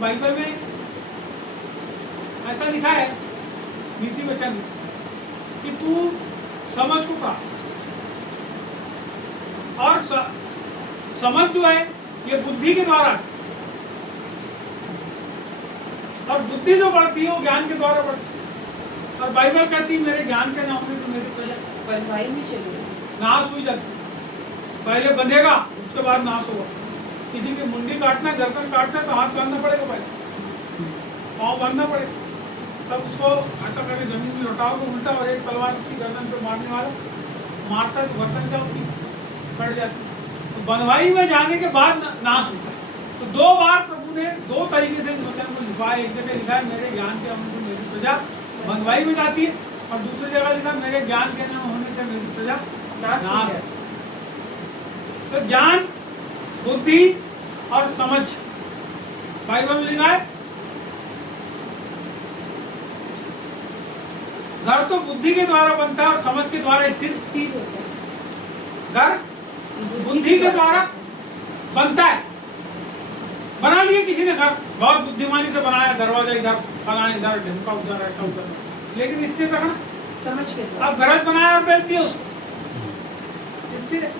Bible में ऐसा लिखा है नीति वचन कि तू समझ को पा, और समझ जो है ये बुद्धि के द्वारा, और बुद्धि जो बढ़ती है वो ज्ञान के द्वारा बढ़ती है। और बाइबल कहती है मेरे ज्ञान के ना होने तो मेरी प्रजा बंधुआई में चली नाश हुई जाती। पहले बंधेगा उसके बाद नाश होगा। किसी की मुंडी काटना, गर्दन काटना तो हाथ बांधना पड़ेगा, पहले पाँव बांधना पड़ेगा, तब उसको ऐसा करके जमीन में लौटाओगे उल्टा, और एक तलवार उसकी गर्दन पे मारने वाला मारता है तो गर्दन क्या होती कट जाती। तो बंधुआई में जाने के बाद नाश होता है। तो दो बार प्रभु ने दो तरीके से इस वचन को लिखा है। एक जगह लिखा है मेरे ज्ञान के होने से मेरी प्रजा बंधुआई में जाती है, और दूसरी जगह लिखा मेरे ज्ञान के न होने से मेरी प्रजा नाश है। तो ज्ञान, बुद्धि और समझ बाइबल में लिखा है। घर तो बुद्धि के द्वारा बनता है और समझ के द्वारा स्थिर होता है। घर बुद्धि के द्वारा बनता है। बना लिए किसी ने घर, बहुत बुद्धिमानी से बनाया, दरवाजा इधर, फलाना इधर, ढिमका उधर, ऐसा उधर, लेकिन स्थिर रखना समझ के द्वारा। अब घर बनाया और बेच दिया उसको, स्थिर है।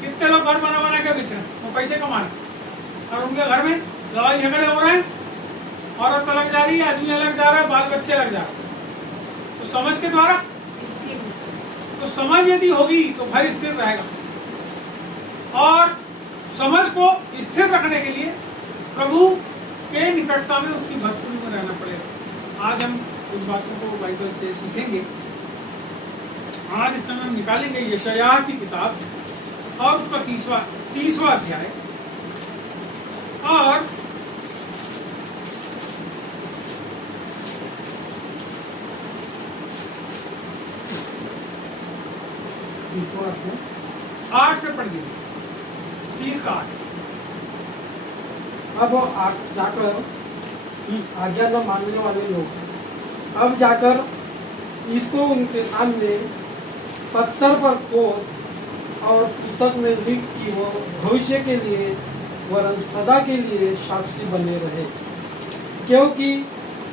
कितने लोग घर बना बना के बेच रहे हैं, वो पैसे कमा रहे, और उनके घर में लड़ाई झगड़े हो रहे हैं, औरत अलग जा रही है, आदमी अलग जा रहा है, बाल बच्चे अलग जा रहे हैं। तो समझ के द्वारा स्थिर, तो समझ यदि होगी तो घर स्थिर रहेगा। और समझ को स्थिर रखने के लिए प्रभु के निकटता में उसकी भक्ति में रहना पड़ेगा। आज हम उन बातों को बाइबल से सीखेंगे। आज इस समय हम निकालेंगे यशायाह की किताब और उसका 30वां अध्याय, और से 8 से पढ़ दीजिए, 30 का 8। अब जाकर आज्ञा न मानने वाले लोग, अब जाकर इसको उनके सामने पत्थर पर खोद और पुस्तक में लिख कि वो भविष्य के लिए वरन सदा के लिए साक्षी बने रहे, क्योंकि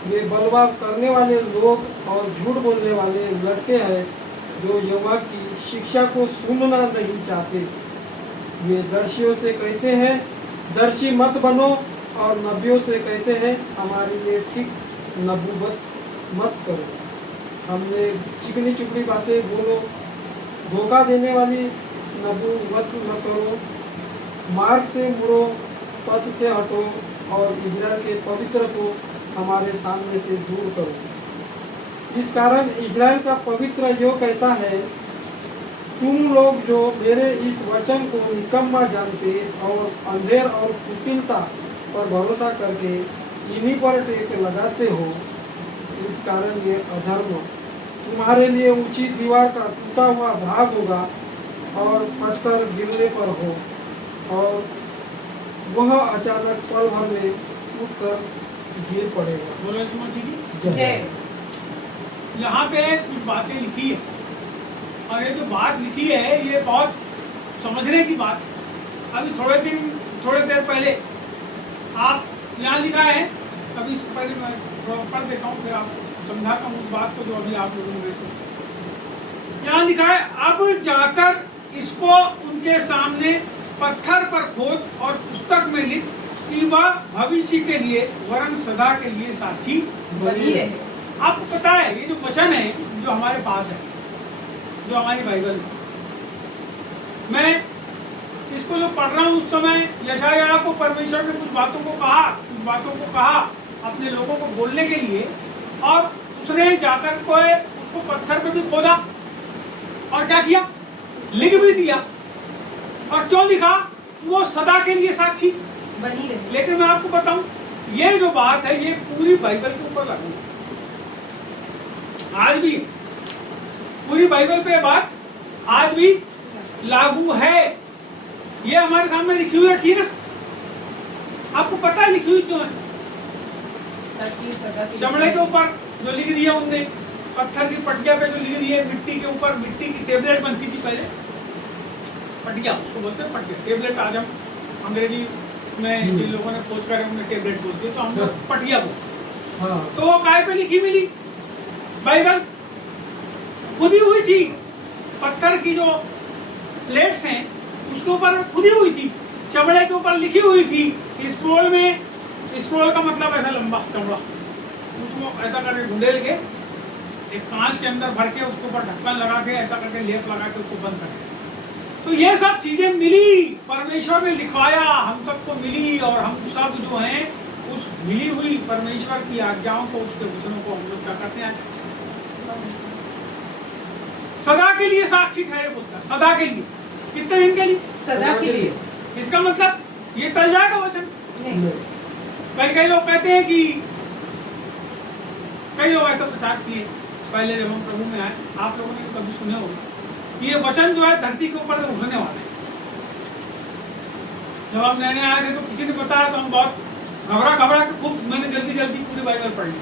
वे बलवा करने वाले लोग और झूठ बोलने वाले लड़के हैं जो यहोवा की शिक्षा को सुनना नहीं चाहते। वे दर्शियों से कहते हैं दर्शी मत बनो, और नबियों से कहते हैं हमारे लिए ठीक नबूवत मत करो। हमने चिकनी चुपड़ी बातें बोलो, धोखा देने वाली नबूवत न करो, मार्ग से मुड़ो, पथ से हटो, और इजराइल के पवित्र को हमारे सामने से दूर करो। इस कारण इजराइल का पवित्र यो कहता है, तुम लोग जो मेरे इस वचन को निकम्मा जानते और अंधेर और कुटिलता पर भरोसा करके इन्हीं पर टेक लगाते हो, इस कारण ये अधर्म तुम्हारे लिए ऊंची दीवार का टूटा हुआ भाग होगा और फटकर गिरने पर हो, और वह अचानक पल भर में उठकर गिर पड़ेगा। बोलो यीशु मसीह की जय। यहाँ पे कुछ बातें लिखी है, और ये जो बात लिखी है ये बहुत समझने की बात है। अभी थोड़े देर पहले आप यहाँ लिखा है, अभी इसको पहले मैं थोड़ा पढ़ देता हूँ, फिर आपको समझाता हूँ उस बात को जो अभी आप लोगों ने महसूस किया। यहाँ लिखा है, अब जाकर इसको उनके सामने पत्थर पर खोद और पुस्तक में लिख कि वह भविष्य के लिए वरन सदा के लिए साक्षी बनी रहे। आपको पता है ये जो वचन है जो हमारे पास है, जो हमारी बाइबल है, मैं इसको जो पढ़ रहा हूँ उस समय यशायाह को परमेश्वर ने कुछ बातों को कहा अपने लोगों को बोलने के लिए, और उसने जाकर कोई उसको पत्थर पे भी खोदा और क्या किया, लिख भी दिया। और क्यों लिखा? वो सदा के लिए साक्षी बनी रहे। लेकिन मैं आपको बताऊं, ये जो बात है ये पूरी बाइबल के ऊपर लागू है। आज भी पूरी बाइबल पे बात आज भी लागू है। ये हमारे सामने लिखी हुई रखी ना, आपको पता है लिखी हुई क्यों है? चमड़े के ऊपर जो लिख दिया उनने, पत्थर की पटिया पे जो लिख दिए, मिट्टी के ऊपर, मिट्टी की टेबलेट बनती थी पहले, पटिया उसको बोलते हैं, पटिया टेबलेट। आज हम अंग्रेजी में जिन लोगों ने खोज कर उन्हें टेबलेट बोलते हैं, तो हम लोग पटिया बोलते हैं। हाँ तो वो काय पे लिखी मिली? बाइबल खुदी हुई थी, पत्थर की जो प्लेट्स हैं उसके ऊपर खुदी हुई थी, चमड़े के ऊपर लिखी हुई थी। स्क्रोल में, स्क्रोल का मतलब ऐसा लंबा चमड़ा, उसको ऐसा करके ढूंढेल के एक कांच के अंदर भर के उसके ऊपर ढक्कन लगा के ऐसा करके लेप लगा के उसको बंद कर। तो ये सब चीजें मिली, परमेश्वर ने लिखवाया, हम सबको मिली, और हम सब जो हैं उस मिली हुई परमेश्वर की आज्ञाओं को, उसके वचनों को हम लोग क्या करते हैं? सदा के लिए साक्षी ठहरे बोलता है, सदा के लिए। कितने दिन के लिए? सदा के लिए। इसका मतलब ये टल जाएगा वचन? नहीं। कई लोग कहते हैं कि, कई लोग ऐसा प्रचार किए पहले जब हम प्रभु में आए, आप लोगों ने कभी सुने होंगे कि ये वचन जो है धरती के ऊपर से उठने वाले हैं। जब हम नए आए थे तो किसी ने बताया तो हम बहुत घबरा के खूब मैंने जल्दी पूरी बाइबल पढ़ ली।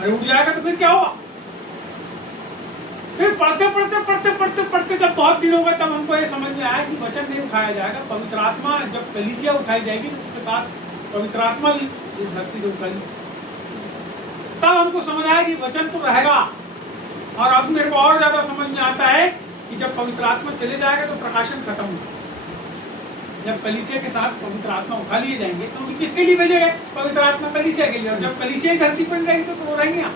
अरे उठ जाएगा तो फिर क्या हुआ? फिर पढ़ते जब बहुत दिन हो गए तब हमको ये समझ में आया कि वचन नहीं उठाया जाएगा, पवित्र आत्मा जब कलीसिया उठाई जाएगी तो उसके साथ पवित्र आत्मा भी इस धरती से उठाई। तब हमको समझ आया कि वचन तो रहेगा। और अब मेरे को और ज्यादा समझ में आता है कि जब पवित्र आत्मा चले जाएगा तो प्रकाशन खत्म होगा। जब कलीसिया के साथ पवित्र आत्मा उठा लिए जाएंगे, क्योंकि किसके लिए भेजे गए? पवित्र आत्मा कलीसिया के लिए। और जब कलीसिया ही धरती पर रहेगी तो वो रहेंगे यहाँ।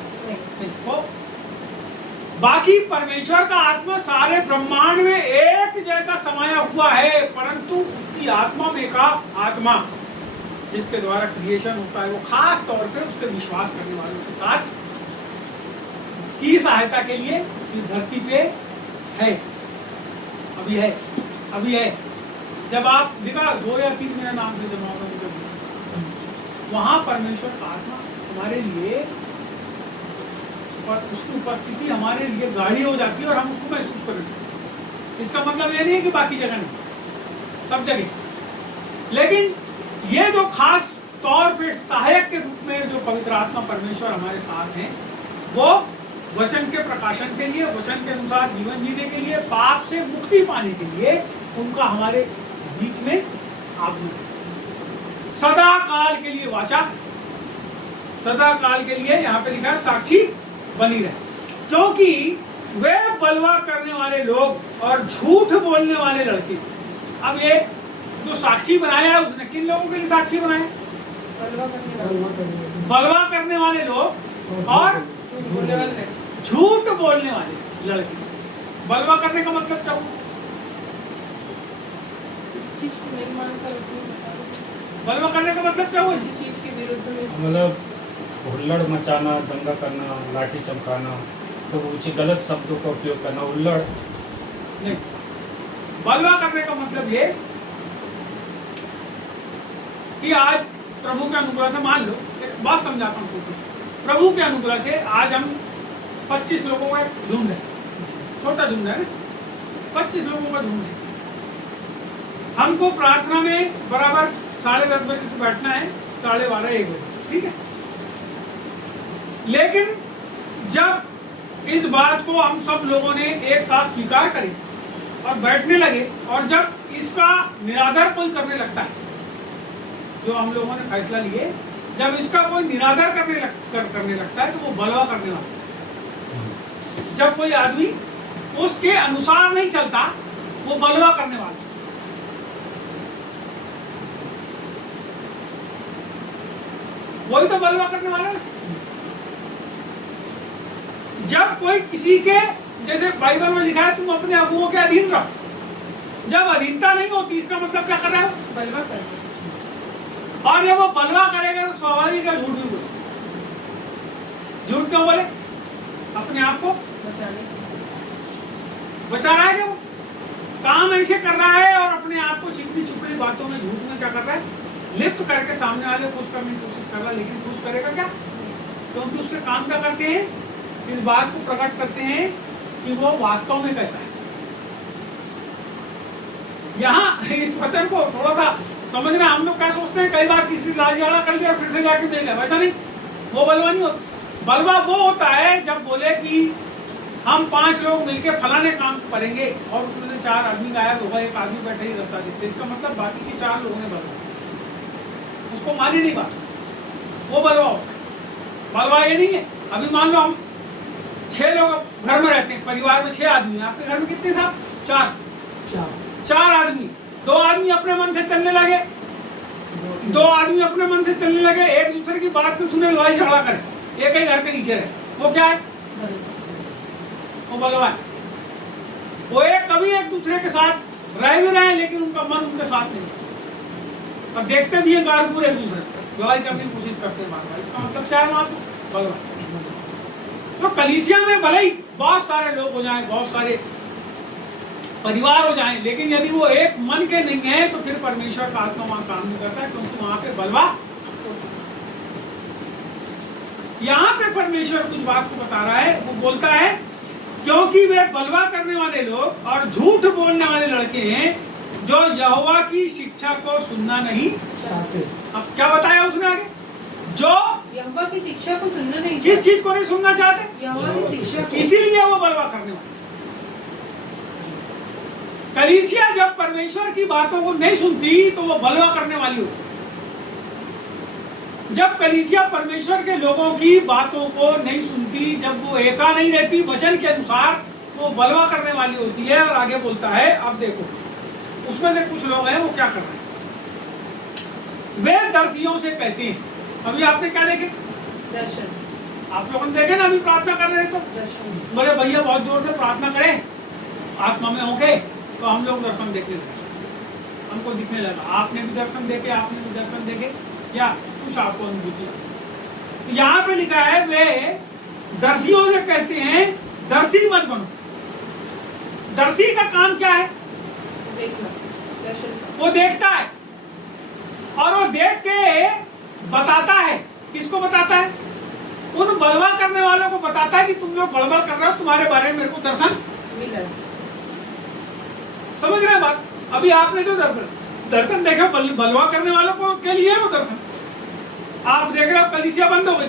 बाकी परमेश्वर का आत्मा सारे ब्रह्मांड में एक जैसा समाया हुआ है, परंतु उसकी आत्मा में का आत्मा जिसके द्वारा क्रिएशन होता है वो खास तौर पे उसके विश्वास करने वालों के साथ की सहायता के लिए इस धरती पे है, अभी है। जब आप दिखा 2 या 3 मेरा नाम से जमा होगा, वहां परमेश्वर का आत्मा हमारे लिए और उसकी उपस्थिति हमारे लिए गाढ़ी हो जाती है और हम उसको महसूस करेंगे। इसका मतलब ये नहीं है कि बाकी जगह नहीं, सब जगह। लेकिन ये जो खास तौर पे सहायक के रूप में जो पवित्र आत्मा परमेश्वर हमारे साथ हैं, वो वचन के प्रकाशन के लिए, वचन के अनुसार जीवन जीने के लिए, पाप से मुक्ति पाने के लिए उनका हमारे बीच में आगमन, सदा काल के लिए वाचा, सदा काल के लिए यहाँ पे लिखा है साक्षी बनी रहे। क्योंकि वे बलवा करने वाले लोग और झूठ बोलने वाले लड़के, अब ये जो साक्षी बनाया है उसने किन लोगों के लिए साक्षी बनाया? बलवा करने वाले लोग और झूठ बोलने वाले लड़के। बलवा करने का मतलब क्या हुआ? बलवा करने का मतलब क्या हुआ? इसी चीज के विरुद्ध में, मतलब हुल्लड़ मचाना, दंगा करना, लाठी चमकाना, तो ऊंचे गलत शब्दों का उपयोग करना, हुल्लड़ नहीं। बलवा करने का मतलब ये कि आज प्रभु के अनुग्रह से, मान लो एक बात समझाता हूँ छोटी सी। प्रभु के अनुग्रह से आज हम 25 लोगों का झुंड है, छोटा झुंड है ना, 25 लोगों का झुंड है। हमको प्रार्थना में बराबर 10:30 बजे से बैठना है, 12:30 1 बजे, ठीक है। लेकिन जब इस बात को हम सब लोगों ने एक साथ स्वीकार करी और बैठने लगे, और जब इसका निरादर कोई करने लगता है, जो हम लोगों ने फैसला लिए, जब इसका कोई निरादर करने लगता है तो वो बलवा करने वाला है। जब कोई आदमी उसके अनुसार नहीं चलता, वो बलवा करने वाला है। वही तो बलवा करने वाला है। जब कोई किसी के, जैसे बाइबल में लिखा है तुम अपने अगुओं के अधीन रहो, जब अधीनता नहीं होती इसका मतलब क्या कर रहा है? बलवा कर। और जब वो बलवा करेगा तो स्वाभाविक है झूठ भी बोले। झूठ क्यों बोले? अपने आप को बचा रहा है। क्या वो काम ऐसे कर रहा है और अपने आप को छिपी छुपी बातों में, झूठ में क्या कर रहा है? लिप्त करके सामने वाले खुश करने की कोशिश कर रहा है। लेकिन खुश करेगा क्या? क्योंकि उसके काम क्या करते हैं? इस बात को प्रकट करते हैं कि वो वास्तव में कैसा है। यहाँ इस वचन को थोड़ा सा समझना। हम लोग क्या सोचते हैं, कई बार किसी लाल झगड़ा कर लिया फिर से जाके दे लिया, वैसा नहीं। वो बलवा नहीं होता। बलवा वो होता है जब बोले कि हम 5 लोग मिलके फलाने काम करेंगे और उसमें से 4 आदमी गायब होगा, एक आदमी बैठे ही रास्ता देखते, इसका मतलब बाकी के 4 लोगों ने बलवा, उसको मानी नहीं बात, वो बलवा होता है। बलवा ये नहीं है, अभी मान लो हम 6 लोग घर में रहते हैं, परिवार में 6 आदमी हैं, आपके घर में कितने साहब? 4। 4 आदमी, 2 आदमी अपने मन से चलने लगे, 2 आदमी अपने मन से चलने लगे, एक दूसरे की बात में सुने, लड़ाई झगड़ा करें, एक ही घर के नीचे रहे, वो क्या है? वो बलवा है। वो कभी एक दूसरे के साथ रह भी रहे हैं, लेकिन उनका मन उनके साथ नहीं, और देखते भी हैं गारपुर एक दूसरे, लड़ाई करने की कोशिश करते हैं बार-बार। इसका मतलब क्या है? वहां बलवा। तो कलीसिया में भले ही बहुत सारे लोग हो जाएं, बहुत सारे परिवार हो जाएं, लेकिन यदि वो एक मन के नहीं है तो फिर परमेश्वर का आत्मा वहां काम नहीं करता, क्योंकि वहां पे बलवा। यहाँ पे परमेश्वर कुछ बात को बता रहा है, वो बोलता है क्योंकि वे बलवा करने वाले लोग और झूठ बोलने वाले लड़के हैं जो यहोवा की शिक्षा को सुनना नहीं चाहते। अब क्या बताया उसने आगे? जो यहोवा की शिक्षा को सुनना नहीं किस चीज को नहीं सुनना चाहते? यहोवा की शिक्षा को। इसीलिए वो बलवा करने वाले। कलीसिया जब परमेश्वर की बातों को नहीं सुनती तो वो बलवा करने वाली होती। जब कलीसिया परमेश्वर के लोगों की बातों को नहीं सुनती, जब वो एका नहीं रहती वचन के अनुसार, तो वो बलवा करने वाली होती है। और आगे बोलता है, अब देखो उसमें से कुछ लोग हैं वो क्या कर रहे हैं, वे दर्शियों से कहते हैं। अभी आपने क्या देखे? दर्शन। आप लोगों ने देखे ना, अभी प्रार्थना कर रहे तो दर्शन। बोले भैया बहुत जोर से प्रार्थना करें, आत्मा में होंगे तो हम लोग दर्शन देखने लगे, हमको दिखने लगा। आपने भी दर्शन देखे, आपने भी दर्शन देखे, क्या कुछ आपको अनुभूति? तो यहाँ पे लिखा है वे दर्शियों से कहते हैं दर्शी मत बनो। दर्शी का काम क्या है? देखना, दर्शन। वो देखता है और वो देख के बताता है। किसको बताता है? उन बलवा करने वालों को बताता है कि तुम लोग गड़बड़ कर रहे हो, तुम्हारे बारे में मेरे को दर्शन मिला। समझ रहे हैं बात? अभी आपने जो दर्शन देखा बलवा करने वालों को के लिए वो दर्शन। आप देख रहे हो कलीसिया बंद हो गई,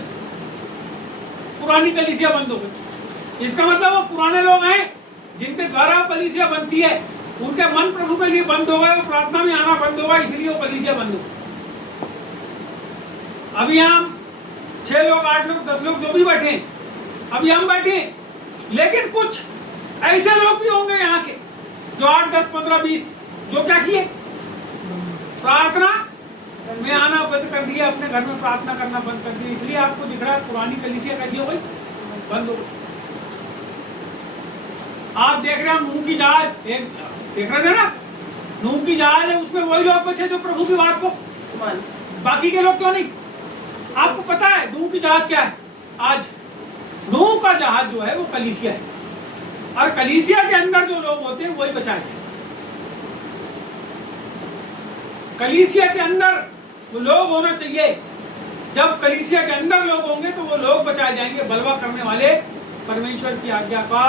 पुरानी कलीसिया बंद हो गई। इसका मतलब वो पुराने लोग हैं जिनके द्वारा कलीसिया बनती है, उनके मन प्रभु के लिए बंद हो गए, वो प्रार्थना में आना बंद होगा, इसलिए वो कलीसिया बंद हो गई। अभी हम 6 लोग, 8 लोग, 10 लोग जो भी बैठे, अभी हम बैठे, लेकिन कुछ ऐसे लोग भी होंगे यहाँ के जो 8, 10, 15, 20 जो क्या किए, प्रार्थना में आना बंद कर दिया, अपने घर में प्रार्थना करना बंद कर दिया। इसलिए आपको दिख रहा है पुरानी कलीसिया कैसी हो गई, बंद हो गई। आप देख रहे हैं नूह की जहाज, एक देख रहे थे ना, नूह की जहाज है, उसमें वही लोग बचे जो प्रभु की बात को, बाकी के लोग क्यों नहीं? आपको पता है नूह की जहाज क्या है? आज नूह का जहाज जो है वो कलीसिया है, और कलीसिया के अंदर जो लोग होते हैं वही बचाए जाते। कलीसिया के अंदर वो लोग होना चाहिए। जब कलीसिया के अंदर लोग होंगे तो वो लोग बचाए जाएंगे। बलवा करने वाले, परमेश्वर की आज्ञा का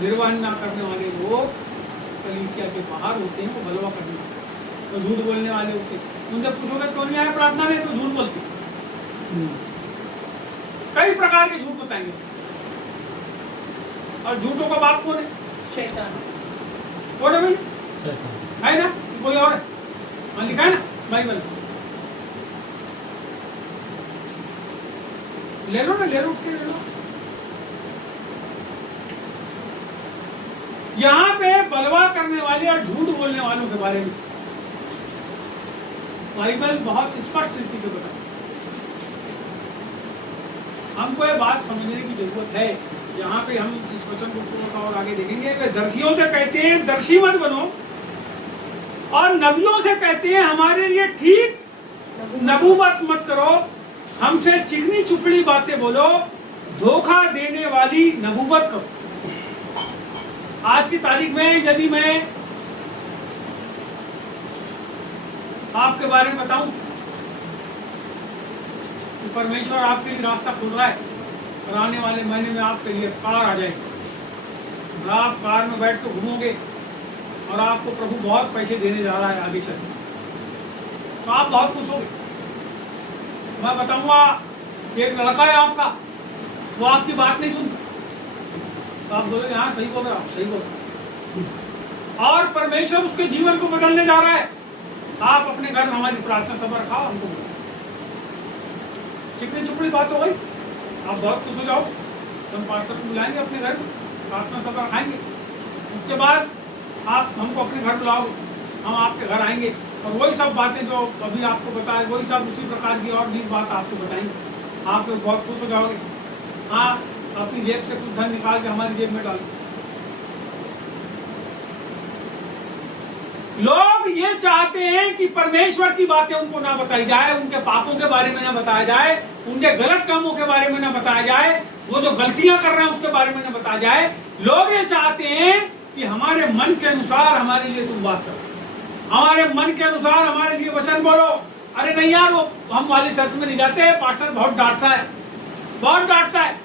निर्वहन ना करने वाले लोग कलीसिया के बाहर होते हैं, वो बलवा करने वाले, वो झूठ बोलने वाले होते हैं। उनसे पूछोगे क्यों नहीं आए प्रार्थना में, तो झूठ बोलते हैं। कई प्रकार के झूठ बताएंगे, और झूठों का बाप कौन है? शैतान। कौन है भाई? है ना? कोई और है? हाँ, लिखा है ना बाइबल। ले लो ना, ले लो, ले लो। यहाँ पे बलवा करने वाले और झूठ बोलने वालों के बारे में बाइबल बहुत स्पष्ट रीति से बताता है। हमको ये बात समझने की जरूरत है। यहाँ पे हम इस वचन को थोड़ा और आगे देखेंगे। वे दर्शियों से कहते हैं दर्शी मत बनो, और नबियों से कहते हैं हमारे लिए ठीक नबूवत मत करो, हमसे चिकनी चुपड़ी बातें बोलो, धोखा देने वाली नबूवत करो। आज की तारीख में यदि मैं आपके बारे में बताऊं तो परमेश्वर आपके लिए रास्ता खोल रहा है, और आने वाले महीने में आपके लिए कार आ जाएगी, और आप कार में बैठ कर घूमोगे, और आपको प्रभु बहुत पैसे देने जा रहा है आगे चल, तो आप बहुत खुश होगे। मैं बताऊंगा, एक लड़का है आपका, वो आपकी बात नहीं सुनता, तो आप बोलोगे हाँ सही बोल रहा हूँ, सही बोल रहा हूँ। और परमेश्वर उसके जीवन को बदलने जा रहा है। आप अपने घर में हमारी प्रार्थना सभा रखाओ, हमको बुलाओ। चिकनी चुपड़ी बात हो गई, आप बहुत खुश हो जाओ, हम पास्टर को बुलाएंगे अपने घर में, प्रार्थना सभा रखाएंगे। उसके बाद आप हमको अपने घर बुलाओ, हम आपके घर आएंगे और वही सब बातें जो अभी आपको बताए, वही सब उसी प्रकार की और 20 बात आपको बताएंगे। आप लोग बहुत खुश हो जाओगे। हाँ, अपनी जेब से कुछ धन निकाल के हमारी जेब में डाल। लोग ये चाहते हैं कि परमेश्वर की बातें उनको ना बताई जाए, उनके पापों के बारे में ना बताया जाए, उनके गलत कामों के बारे में ना बताया जाए, वो जो गलतियां कर रहे हैं उसके बारे में ना बताया जाए। लोग ये चाहते हैं कि हमारे मन के अनुसार हमारे लिए तुम बात करो, हमारे मन के अनुसार हमारे लिए वचन बोलो। अरे नहीं यार, वो हम वाले चर्च में नहीं जाते, पास्टर बहुत डांटता है, बहुत डांटता है,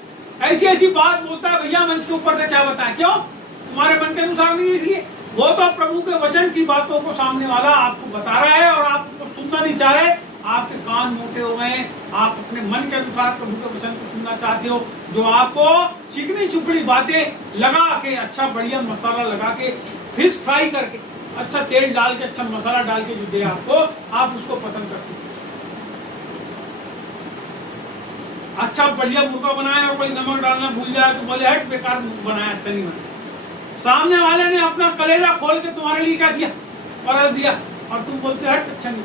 ऐसी ऐसी बात बोलता है। भैया मंच के ऊपर से क्या बताएं? क्यों? तुम्हारे मन के अनुसार नहीं है, इसलिए। वो तो प्रभु के वचन की बातों को सामने वाला आपको बता रहा है और आप उसको सुनना नहीं चाह रहे। आपके कान मोटे हो गए, आप अपने मन के अनुसार प्रभु के वचन को सुनना चाहते हो, जो आपको चिकनी चुपड़ी बातें लगा के, अच्छा बढ़िया मसाला लगा के, फिश फ्राई करके, अच्छा तेल डाल के, अच्छा मसाला डाल के जो दे आपको, आप उसको पसंद करते हो। अच्छा बढ़िया मुर्गा बनाया और कोई नमक डालना भूल जाए तो बोले हट बेकार बनाया, अच्छा नहीं बनाया। सामने वाले ने अपना कलेजा खोल के तुम्हारे लिए क्या किया? परस दिया, और तुम बोलते हट अच्छा नहीं।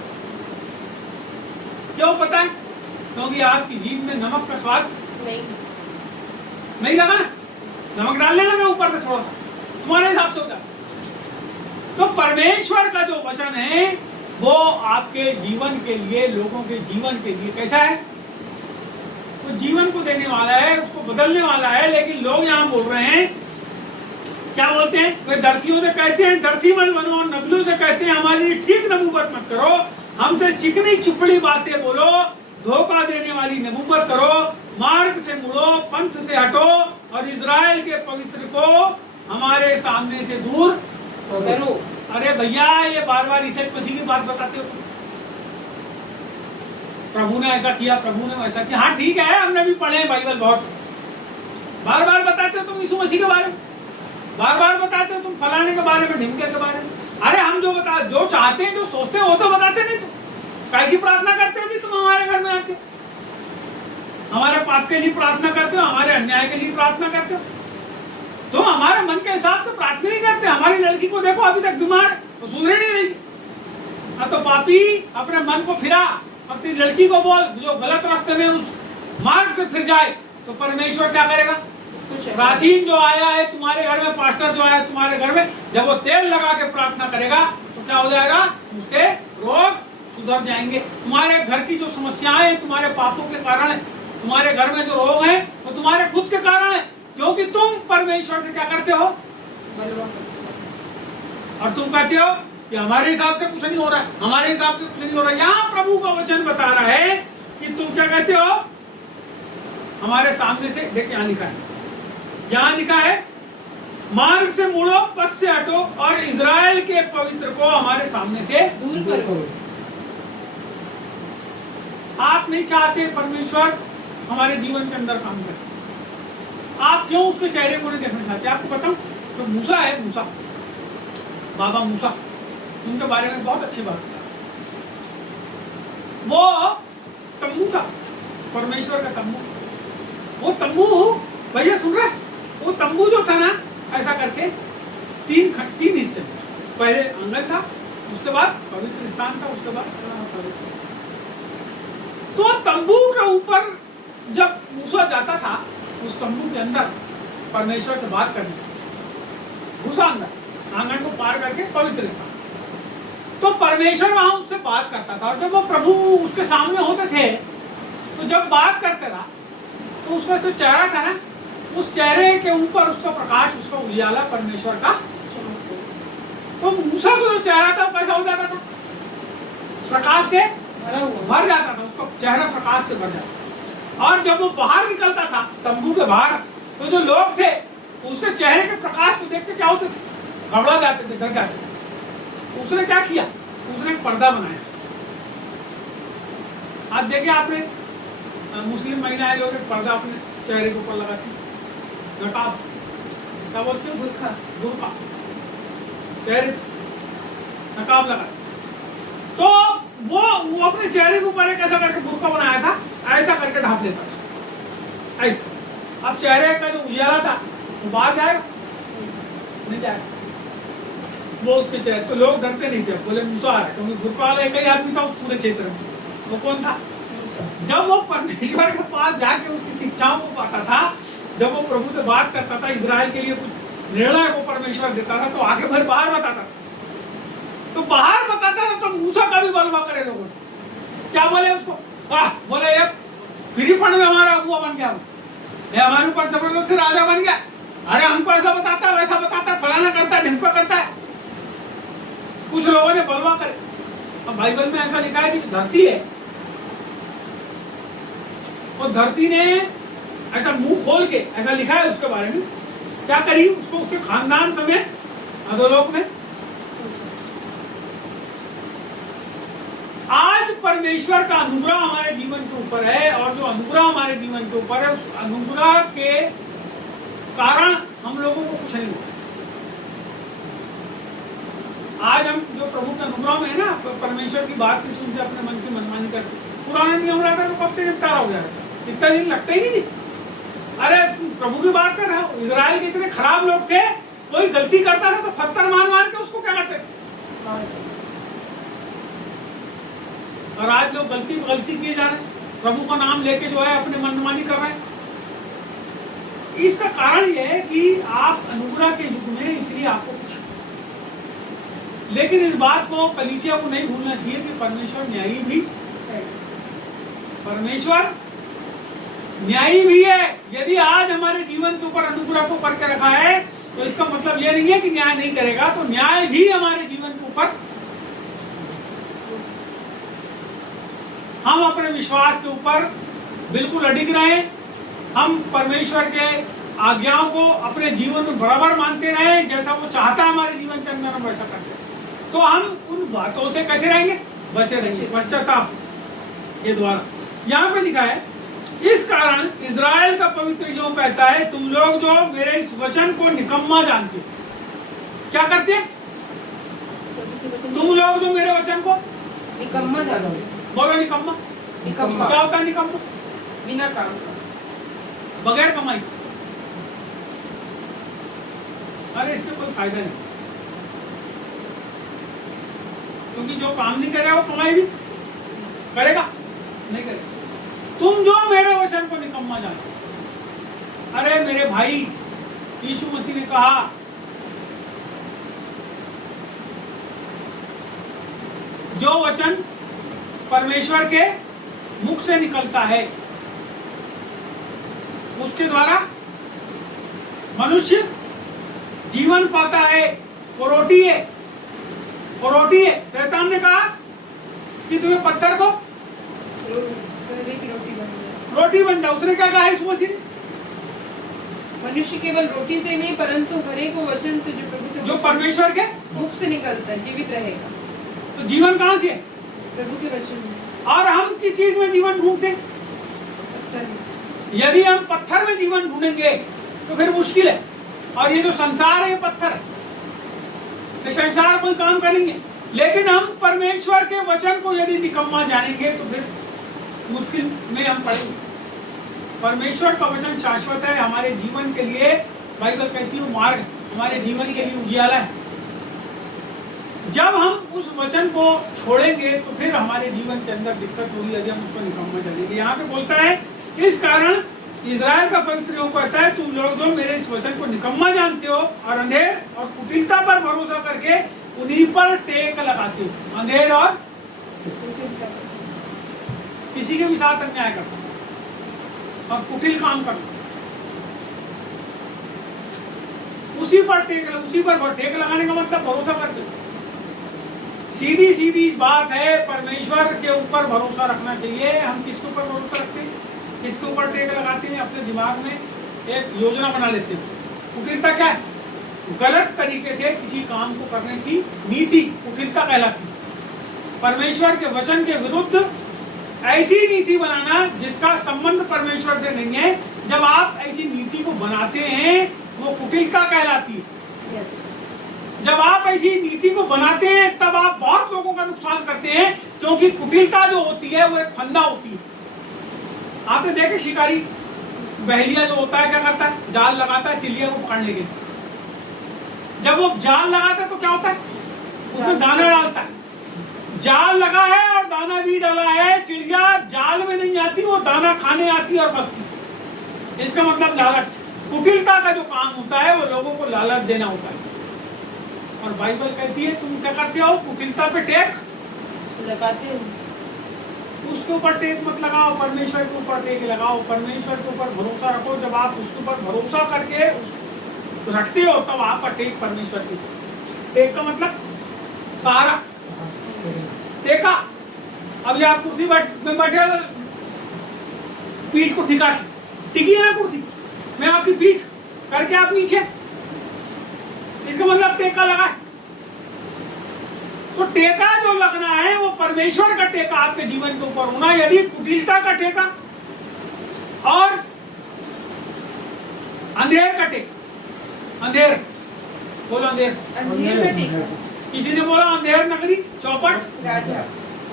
क्यों पता है? क्योंकि आपकी जीभ में नमक का स्वाद नहीं लगा ना, नमक डालने लगा ऊपर से थोड़ा सा, तुम्हारे हिसाब से होगा। तो परमेश्वर का जो वचन है वो आपके जीवन के लिए, लोगों के जीवन के लिए कैसा है? वो जीवन को देने वाला है, उसको बदलने वाला है। लेकिन लोग यहाँ बोल रहे हैं, क्या बोलते हैं? वे दर्शियों से कहते हैं दर्शी मत बनो, नबियों से कहते हैं हमारी ठीक नबूवत मत करो, हमसे चिकनी चुपड़ी बातें बोलो, धोखा देने वाली नबूवत करो, मार्ग से मुड़ो, पंथ से हटो और इजराइल के पवित्र को हमारे सामने से दूर करो। अरे भैया, ये बार बार ईसा मसीह की बात बताते हो। प्रभु ने ऐसा किया, प्रभु ने वैसा किया। हाँ ठीक है, हमने भी पढ़े बाइबल, बहुत बार बार बताते हो तुम यीशु मसीह के बारे में, बार बार बताते हो तुम फलाने के बारे में, ढिमके के बारे में। अरे हम जो चाहते हैं, जो सोचते हो, वो तो बताते नहीं। तुम काय की प्रार्थना करते हो जी? तुम हमारे घर में आते हो, हमारे पाप के लिए प्रार्थना करते हो, हमारे अन्याय के लिए प्रार्थना करते हो। तो हमारे मन के हिसाब से प्रार्थना नहीं करते। हमारी लड़की को देखो, अभी तक बीमार है, तो सुधर नहीं रही। तो पापी अपने मन को फिरा, अपनी लड़की को बोल जो गलत रास्ते में उस मार्ग से फिर जाए, तो परमेश्वर क्या करेगा? प्राचीन जो आया है तुम्हारे घर में, पास्टर जो आया है तुम्हारे घर में, जब वो तेल लगा के प्रार्थना करेगा तो क्या हो जाएगा? उसके रोग सुधर जाएंगे। तुम्हारे घर की जो समस्याएं तुम्हारे पापों के कारण है, तुम्हारे घर में जो रोग हैं वो तुम्हारे खुद के कारण है, क्योंकि तुम परमेश्वर से क्या करते हो? और तुम कहते हो कि हमारे हिसाब से कुछ नहीं हो रहा है, हमारे हिसाब से कुछ नहीं हो रहा है। यहाँ प्रभु का वचन बता रहा है कि तुम क्या कहते हो? हमारे सामने से, देखिए यहाँ लिखा है, यहाँ लिखा है मार्ग से मुड़ो, पथ से हटो और इजराइल के पवित्र को हमारे सामने से दूर करो। आप नहीं चाहते परमेश्वर हमारे जीवन के अंदर काम करे, आप क्यों उसके चेहरे को नहीं देखना चाहते? आपको बताऊं तो मूसा है, मूसा, बाबा मूसा, उनके बारे में बहुत अच्छी बात है। वो तंबू था, परमेश्वर का तंबू। वो तंबू, भैया सुन रहे? वो तंबू जो था ना, ऐसा करके तीन हिस्से, पहले आंगन था, उसके बाद पवित्र स्थान था, उसके बाद पवित्र। तो तंबू के ऊपर जब मूसा जाता था, उस तंबू के अंदर परमेश्वर से बात करने घुसा अंदर, आंगन को पार करके पवित्र स्थान, तो परमेश्वर वहां उससे बात करता था। और जब वो प्रभु उसके सामने होते थे, तो जब बात करता था तो उसमें जो चेहरा था ना, उस चेहरे के ऊपर उसका प्रकाश, उसका उजाला परमेश्वर का, तो मूसा का जो चेहरा था कैसा हो जाता था? प्रकाश से भर जाता था, उसका चेहरा प्रकाश से भर जाता। और जब वो बाहर निकलता था तंबू के बाहर, तो जो लोग थे उसके चेहरे के प्रकाश को देख के क्या होते थे? घबरा जाते थे, डर जाते थे। उसने क्या किया? उसने एक पर्दा बनाया। आज देखिए आपने मुस्लिम महिलाएं लोग एक पर्दा अपने चेहरे के ऊपर लगाती, नकाब, क्या बोलते हैं? बुर्का, बुर्का। चेहरे नकाब लगा, तो वो अपने चेहरे के ऊपर एक ऐसा करके बुर्का बनाया था, ऐसा करके ढांप लेता था ऐसा। अब चेहरे का जो उजाला था वो बाहर जाएगा नहीं जाएगा, वो उसके चेहरे, तो लोग डरते नहीं थे, बोले मूसा आ रहा है, क्योंकि बुर्का वाला एक ही आदमी था उस पूरे क्षेत्र में। वो कौन था? जब वो परमेश्वर के पास जाके उसकी शिक्षाओं को पाता था, जब वो प्रभु से बात करता था, इजराइल के लिए कुछ निर्णय को परमेश्वर देता था, तो आगे भर बाहर बताता था, तो बाहर बताता था, तो मूसा का भी बलवा करे लोगों ने। क्या बोले उसको? बोले ये फ्रीपण में हमारा अगुआ बन गया, ये हमारे ऊपर जबरदस्ती राजा बन गया, अरे हमको ऐसा बताता है वैसा बताता है, फलाना करता है ढिमका करता है। कुछ लोगों ने बलवा करे। अब बाइबल में ऐसा लिखा है कि धरती है, वो धरती ने ऐसा मुंह खोल के ऐसा लिखा है उसके बारे में, क्या करी उसको, उसके खानदान समेत अधोलोक में। आज परमेश्वर का अनुग्रह हमारे जीवन के ऊपर है, और जो अनुग्रह हमारे जीवन के ऊपर है, उस अनुग्रह के कारण हम लोगों को कुछ नहीं हुआ। आज हम जो प्रभु के अनुग्रह में है ना, परमेश्वर की बात नहीं सुनते, अपने मन की मनमानी करते। पुराना नियम रहता तो कब तक निपटारा हो जाएगा, इतना दिन लगता ही नहीं। अरे तुम प्रभु की बात कर रहे हो, इजराइल के इतने खराब लोग थे, कोई गलती करता था तो पत्थर मार मार के उसको क्या करते थे। और आज लोग गलती किए जा रहे हैं, प्रभु का नाम लेके जो है अपने मनमानी कर रहे हैं। इसका कारण यह है कि आप अनुग्रह के युग में, इसलिए आपको कुछ, लेकिन इस बात को कलीसिया को नहीं भूलना चाहिए कि परमेश्वर न्यायी भी है। परमेश्वर न्यायी भी है। यदि आज हमारे जीवन के ऊपर अनुग्रह को करके रखा है, तो इसका मतलब यह नहीं है कि न्याय नहीं करेगा, तो न्याय भी हमारे जीवन के ऊपर। हम अपने विश्वास के ऊपर बिल्कुल अडिग रहे, हम परमेश्वर के आज्ञाओं को अपने जीवन में बराबर मानते रहे, जैसा वो चाहता है हमारे जीवन के अंदर हम वैसा करते हैं, तो हम उन बातों से कैसे रहेंगे? बचे रहेंगे पश्चाताप के द्वारा। यहाँ पे लिखा है, इस कारण इजराइल का पवित्र यूं कहता है, तुम लोग जो मेरे इस वचन को निकम्मा जानते हो। क्या करते हैं? तुम लोग जो मेरे वचन को निकम्मा जानते हो। बोलो निकम्मा। निकम्मा क्या होता है निकम्मा? बिना काम का, बगैर कमाई। अरे इससे कोई फायदा नहीं, क्योंकि जो काम नहीं करेगा वो कमाई भी करेगा नहीं करेगा। तुम जो मेरे वचन को निकम्मा जानते। अरे मेरे भाई, यीशु मसीह ने कहा, जो वचन परमेश्वर के मुख से निकलता है उसके द्वारा मनुष्य जीवन पाता है। वो रोटी है, वो रोटी है। शैतान ने कहा कि तुम्हें पत्थर को रोटी बन जाओ। उसने क्या कहा है मसीह ने? मनुष्य केवल रोटी से नहीं, परंतु हर एक वचन से जो परमेश्वर के मुख से निकलता है जीवित रहेगा। तो जीवन कहाँ से है? प्रभु के वचन में। और हम किस चीज में जीवन ढूंढते? यदि हम पत्थर में जीवन ढूंढेंगे तो फिर मुश्किल है। और ये जो संसार है ये पत्थर है, ये संसार कोई काम करेंगे। लेकिन हम परमेश्वर के वचन को यदि निकम्मा जानेंगे तो फिर मुश्किल में हम पड़ेंगे। परमेश्वर का वचन शाश्वत है हमारे जीवन के लिए। बाइबल कहती है मार्ग हमारे जीवन के लिए उजियाला है। जब हम उस वचन को छोड़ेंगे तो फिर हमारे जीवन के अंदर दिक्कत होगी यदि हम उसको निकम्मा जानेंगे। यहाँ पे बोलता है, इस कारण इजराइल का पवित्र यूं कहता है, तुम लोग जो मेरे इस वचन को निकम्मा जानते हो और अंधेर और कुटिलता पर भरोसा करके उन्हीं पर टेक लगाते हो। अंधेर और किसी के भी साथ अन्याय करना और कुटिल काम करना, उसी पर टेक लगाने का मतलब भरोसा करते हो। सीधी सीधी बात है, परमेश्वर के ऊपर भरोसा रखना चाहिए। हम किसके ऊपर भरोसा रखते हैं? किसके ऊपर टेक लगाते हैं? अपने दिमाग में एक योजना बना लेते हैं। कुटिलता क्या है? गलत तरीके से किसी काम को करने की नीति कुटिलता कहलाती है। परमेश्वर के वचन के विरुद्ध ऐसी नीति बनाना जिसका संबंध परमेश्वर से नहीं है, जब आप ऐसी नीति को बनाते हैं वो कुटिलता कहलाती है। जब आप ऐसी नीति को बनाते हैं तब आप बहुत लोगों का नुकसान करते हैं, क्योंकि कुटिलता जो होती है वो एक फंदा होती है। आपने देखे शिकारी बहेलिया जो होता है क्या करता है, जाल लगाता है चिड़िया को पकड़ने के लिए। जब वो जाल लगाता है तो क्या होता है, उसमें दाना डालता है। जाल लगा है और दाना भी डाला है, चिड़िया जाल में नहीं आती, वो दाना खाने आती है और बसती। इसका मतलब लालच। कुटिलता का जो काम होता है वो लोगों को लालच देना होता है। और बाइबल कहती है तुम क्या करते हो, कुटिलता पे टेक लगाते हैं। उसके ऊपर टेक मत लगाओ, परमेश्वर के ऊपर टेक लगाओ, परमेश्वर के ऊपर भरोसा रखो। जब आप उसके ऊपर भरोसा करके रखते हो तब आपका टेक परमेश्वर के ऊपर। टेक का मतलब सहारा, टेका। अब ये आप कुर्सी में बैठे हो, पीठ को ठिका टिकी है ना कुर्सी में आपकी पीठ करके आप नीचे, इसका मतलब टेका लगा है। तो टेका जो लगना है वो परमेश्वर का टेका आपके जीवन के ऊपर होना। यदि कुटिलता का टेका और अंधेर का टेका, अंधेर बोलो, अंधेर अंधेर का टेका, किसी ने बोला अंधेर नगरी चौपट, राजा।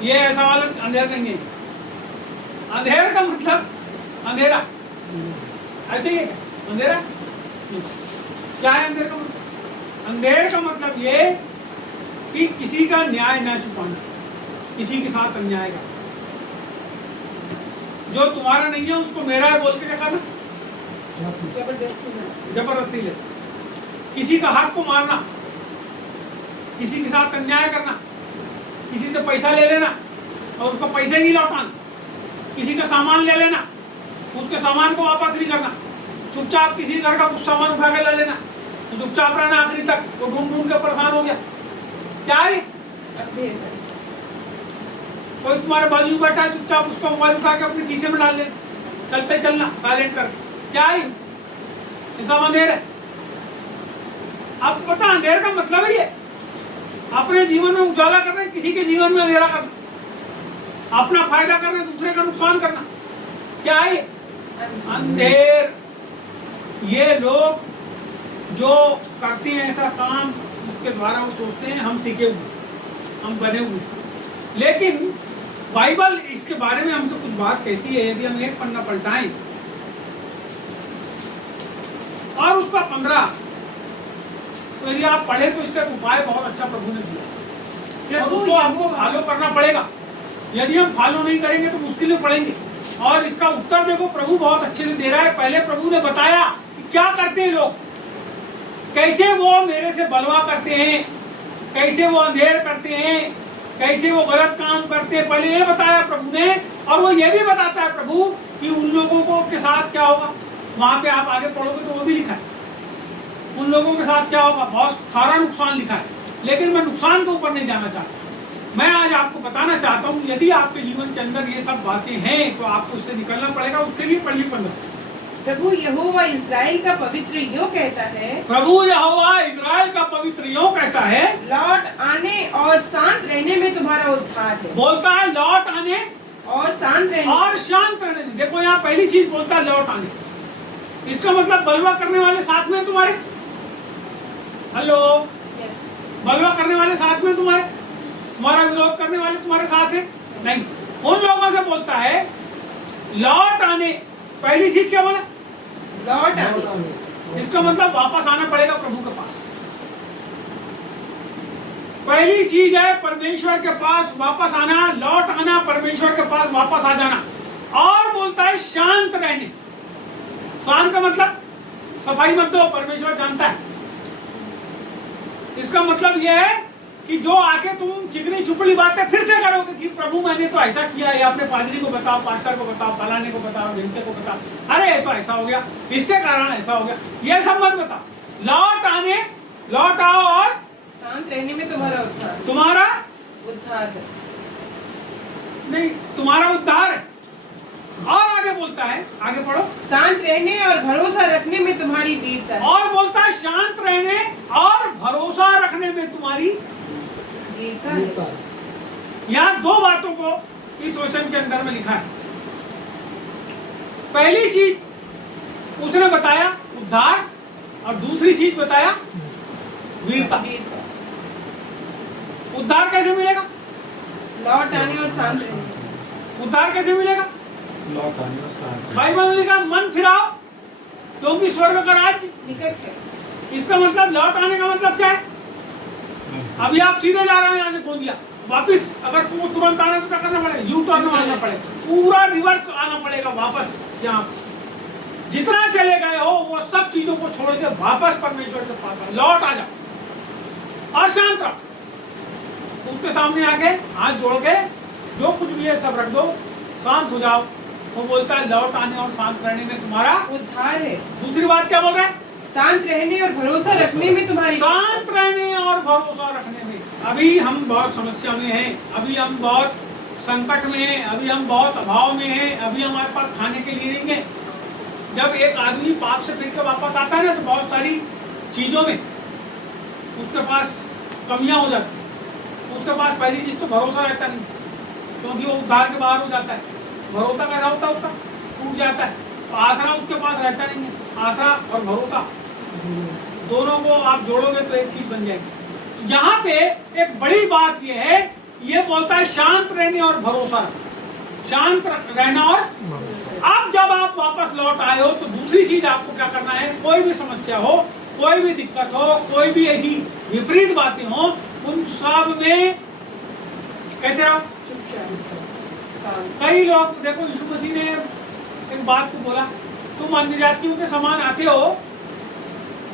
ये ऐसा वाला अंधेर नहीं है। अंधेर का मतलब अंधेरा, ऐसे ही है अंधेरा। क्या है अंधेर का मतलब? अंधेर का मतलब ये कि किसी का न्याय ना छुपाना, किसी के साथ अन्याय का। जो तुम्हारा नहीं है उसको मेरा है बोल के क्या करना, जबरदस्ती ले। किसी का हक को मारना, किसी के साथ अन्याय करना, किसी से पैसा ले लेना और उसको पैसे नहीं लौटाना, किसी का सामान ले लेना उसके सामान को वापस नहीं करना, चुपचाप किसी घर का कुछ सामान उठा के ले लेना, तो चुपचाप रहना आखिरी तक, वो ढूंढ ढूंढ के परेशान हो गया। क्या है? कोई तुम्हारे बाजू में बैठा है, चुपचाप उसका मोबाइल उठा के अपने खीसे में डाल ले, चलते चलना साइलेंट करके। क्या है? ये सब अंधेर है। आपको पता अंधेर का मतलब है ये अपने जीवन में उजाला करना, किसी के जीवन में अंधेरा करना, अपना फायदा करना, दूसरे का नुकसान करना। क्या है? अंधेर। ये लोग जो करते हैं ऐसा काम, उसके द्वारा वो सोचते हैं हम टिके हुए, हम बने हुए। लेकिन बाइबल इसके बारे में हमसे कुछ बात कहती है। यदि हम एक पन्ना पलटाएं और उसका 15, तो यदि आप पढ़े तो इसका उपाय बहुत अच्छा प्रभु ने दिया और उसको हमको फॉलो करना पड़ेगा। यदि हम फॉलो नहीं करेंगे तो मुश्किलें पड़ेंगे। और इसका उत्तर देखो प्रभु बहुत अच्छे से दे रहा है। पहले प्रभु ने बताया कि क्या करते हैं लोग, कैसे वो मेरे से बलवा करते हैं, कैसे वो अंधेर करते हैं, कैसे वो गलत काम करते हैं, पहले ये बताया प्रभु ने। और वो ये भी बताता है प्रभु कि उन लोगों को के साथ क्या होगा। वहां पे आप आगे पढ़ोगे तो वो भी लिखा है उन लोगों के साथ क्या होगा, बहुत सारा नुकसान लिखा है। लेकिन मैं नुकसान के ऊपर नहीं जाना चाहता। मैं आज आपको बताना चाहता हूँ यदि आपके जीवन के अंदर ये सब बातें हैं तो आपको उससे निकलना पड़ेगा। उसके लिए पढ़िए 15। प्रभु यहोवा इज़राइल का पवित्र यो कहता है, प्रभु यहोवा इज़राइल का पवित्र यो कहता है, लौट आने और शांत रहने में तुम्हारा उद्धार है। बोलता है लौट आने और शांत रहने और शांत रहने में। देखो यहाँ पहली चीज बोलता है लौट आने, इसका मतलब बलवा करने वाले साथ में तुम्हारे, हेलो, बलवा करने वाले साथ में तुम्हारे, तुम्हारा विरोध करने वाले तुम्हारे साथ है नहीं। उन लोगों से बोलता है लौट आने। पहली चीज क्या बोला, लौट आने। इसका मतलब वापस आना पड़ेगा प्रभु के पास। पहली चीज है परमेश्वर के पास वापस आना, लौट आना, परमेश्वर के पास वापस आ जाना। और बोलता है शांत रहने। शांत का मतलब सफाई मत दो, परमेश्वर जानता है। इसका मतलब यह है कि जो आके तुम चिकनी चुपड़ी बातें फिर से करोगे कि प्रभु मैंने तो ऐसा किया है, अपने पादरी को बताओ, पास्टर को बताओ, फलाने को बताओ, ढिमके को बताओ, अरे ये तो ऐसा हो गया, इसके कारण ऐसा हो गया, ये सब मत बताओ। लौट आने, लौट आओ और शांत रहने में तुम्हारा उद्धार, तुम्हारा उद्धार है। नहीं, तुम्हारा उद्धार है। और आगे बोलता है, आगे पढ़ो, शांत रहने और भरोसा रखने में तुम्हारी वीरता है। और बोलता है शांत रहने और भरोसा रखने में तुम्हारी वीरता है। यहाँ दो बातों को इस वचन के अंदर में लिखा है। पहली चीज उसने बताया उद्धार और दूसरी चीज बताया वीरता। उद्धार कैसे मिलेगा? लौट आने और शांत रहने से। उद्धार कैसे मिलेगा? लौट आने और शांत। बाइबल में लिखा मन फिराओ क्योंकि स्वर्ग का राज्य निकट है। इसका मतलब लौट आने का मतलब क्या है? अभी आप सीधे जा रहे हैं यहाँ से गोंदिया, वापिस अगर तुमको तुरंत आना है तो क्या करना पड़ेगा? यू टर्न मारना पड़ेगा, पूरा रिवर्स आना पड़ेगा वापस। यहाँ जितना चले गए हो वो सब चीजों को छोड़ के वापस परमेश्वर के पास आओ, लौट आ जाओ और शांत रहो। उसके सामने आके हाथ जोड़ के जो कुछ भी है सब रख दो, शांत हो जाओ। वो बोलता है लौट आने और शांत रहने में तुम्हारा उद्धार है। दूसरी बात क्या बोल रहा है? शांत रहने और भरोसा रखने में तुम्हारी। शांत रहने और भरोसा रखने में। अभी हम बहुत समस्या में हैं, अभी हम बहुत संकट में हैं, अभी हम बहुत अभाव में हैं, अभी हमारे पास खाने के लिए नहीं है। जब एक आदमी पाप से फिर के वापस आता है ना तो बहुत सारी चीजों में उसके पास कमियां हो जाती हैं। उसके पास पहली चीज तो भरोसा रहता नहीं, क्योंकि वो उद्धार के बाहर हो जाता है। भरोसा कैसा होता है? उसका टूट जाता है। तो आसरा उसके पास रहता नहीं है। आसरा और भरोसा दोनों को आप जोड़ोगे तो एक चीज बन जाएगी। यहाँ पे एक बड़ी बात ये है, ये बोलता है शांत रहने और भरोसा रखना। शांत रहना और अब जब आप वापस लौट आए हो तो दूसरी चीज आपको क्या करना है? कोई भी समस्या हो, कोई भी दिक्कत हो, कोई भी ऐसी विपरीत बातें हो, उन सब में कैसे रहो? कई लोग देखो, यीशु मसीह ने एक बात को बोला, तुम अन्य जातियों के समान आते हो,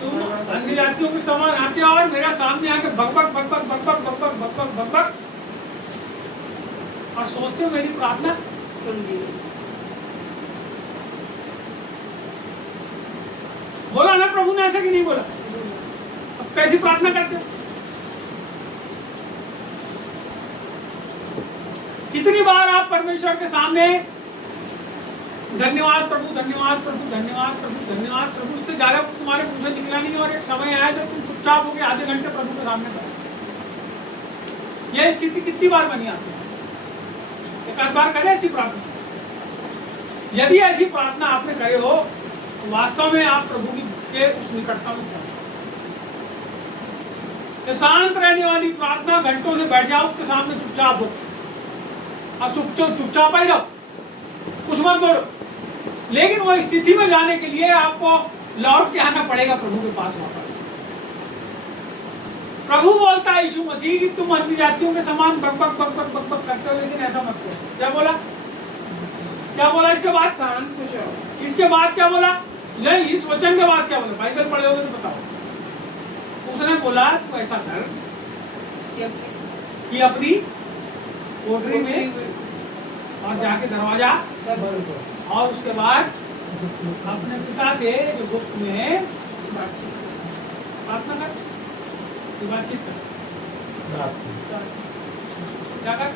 तुम अन्य जातियों के समान आते हो और मेरा सामने आके बकबक बकबक बकबक बकबक बकबक बकबक और सोचते हो मेरी प्रार्थना सुन ली। बोला ना प्रभु ने ऐसा कि नहीं बोला? अब कैसी प्रार्थना करते हो? कितनी बार आप परमेश्वर के सामने धन्यवाद प्रभु, धन्यवाद प्रभु, धन्यवाद प्रभु, धन्यवाद प्रभु, इससे ज्यादा तुम्हारे मुंह से निकला नहीं। और एक समय आया जब तुम चुपचाप होकर आधे घंटे प्रभु के सामने बैठे। यह स्थिति कितनी बार बनी आपके साथ? एक आध बार करे ऐसी प्रार्थना। यदि ऐसी प्रार्थना आपने करे हो तो वास्तव में आप प्रभु की के उस निकटता में पहुंचे। शांत रहने वाली प्रार्थना, घंटों से बैठ जाओ उसके सामने चुपचाप हो। अब चुपचाप ही रहो, कुछ मत बोलो। लेकिन वो स्थिति में जाने के लिए आपको लौट के आना पड़ेगा प्रभु के पास वापस। प्रभु बोलता है यीशु मसीह कि तुम अन्य जातियों के समान बकबक बकबक बकबक करते हो, लेकिन ऐसा मत करो। क्या बोला? क्या बोला इसके बाद? शांत हो जाओ। इसके बाद क्या बोला? नहीं, इस वचन के बाद क्या बोला? बाइबल पढ़े होगे तो बताओ। उसने बोला तू ऐसा कर कि अपनी कोठरी में और जाके दरवाजा और उसके बाद अपने पिता से जो गुप्त में है प्रार्थना कर, बातचीत कर, क्या कर?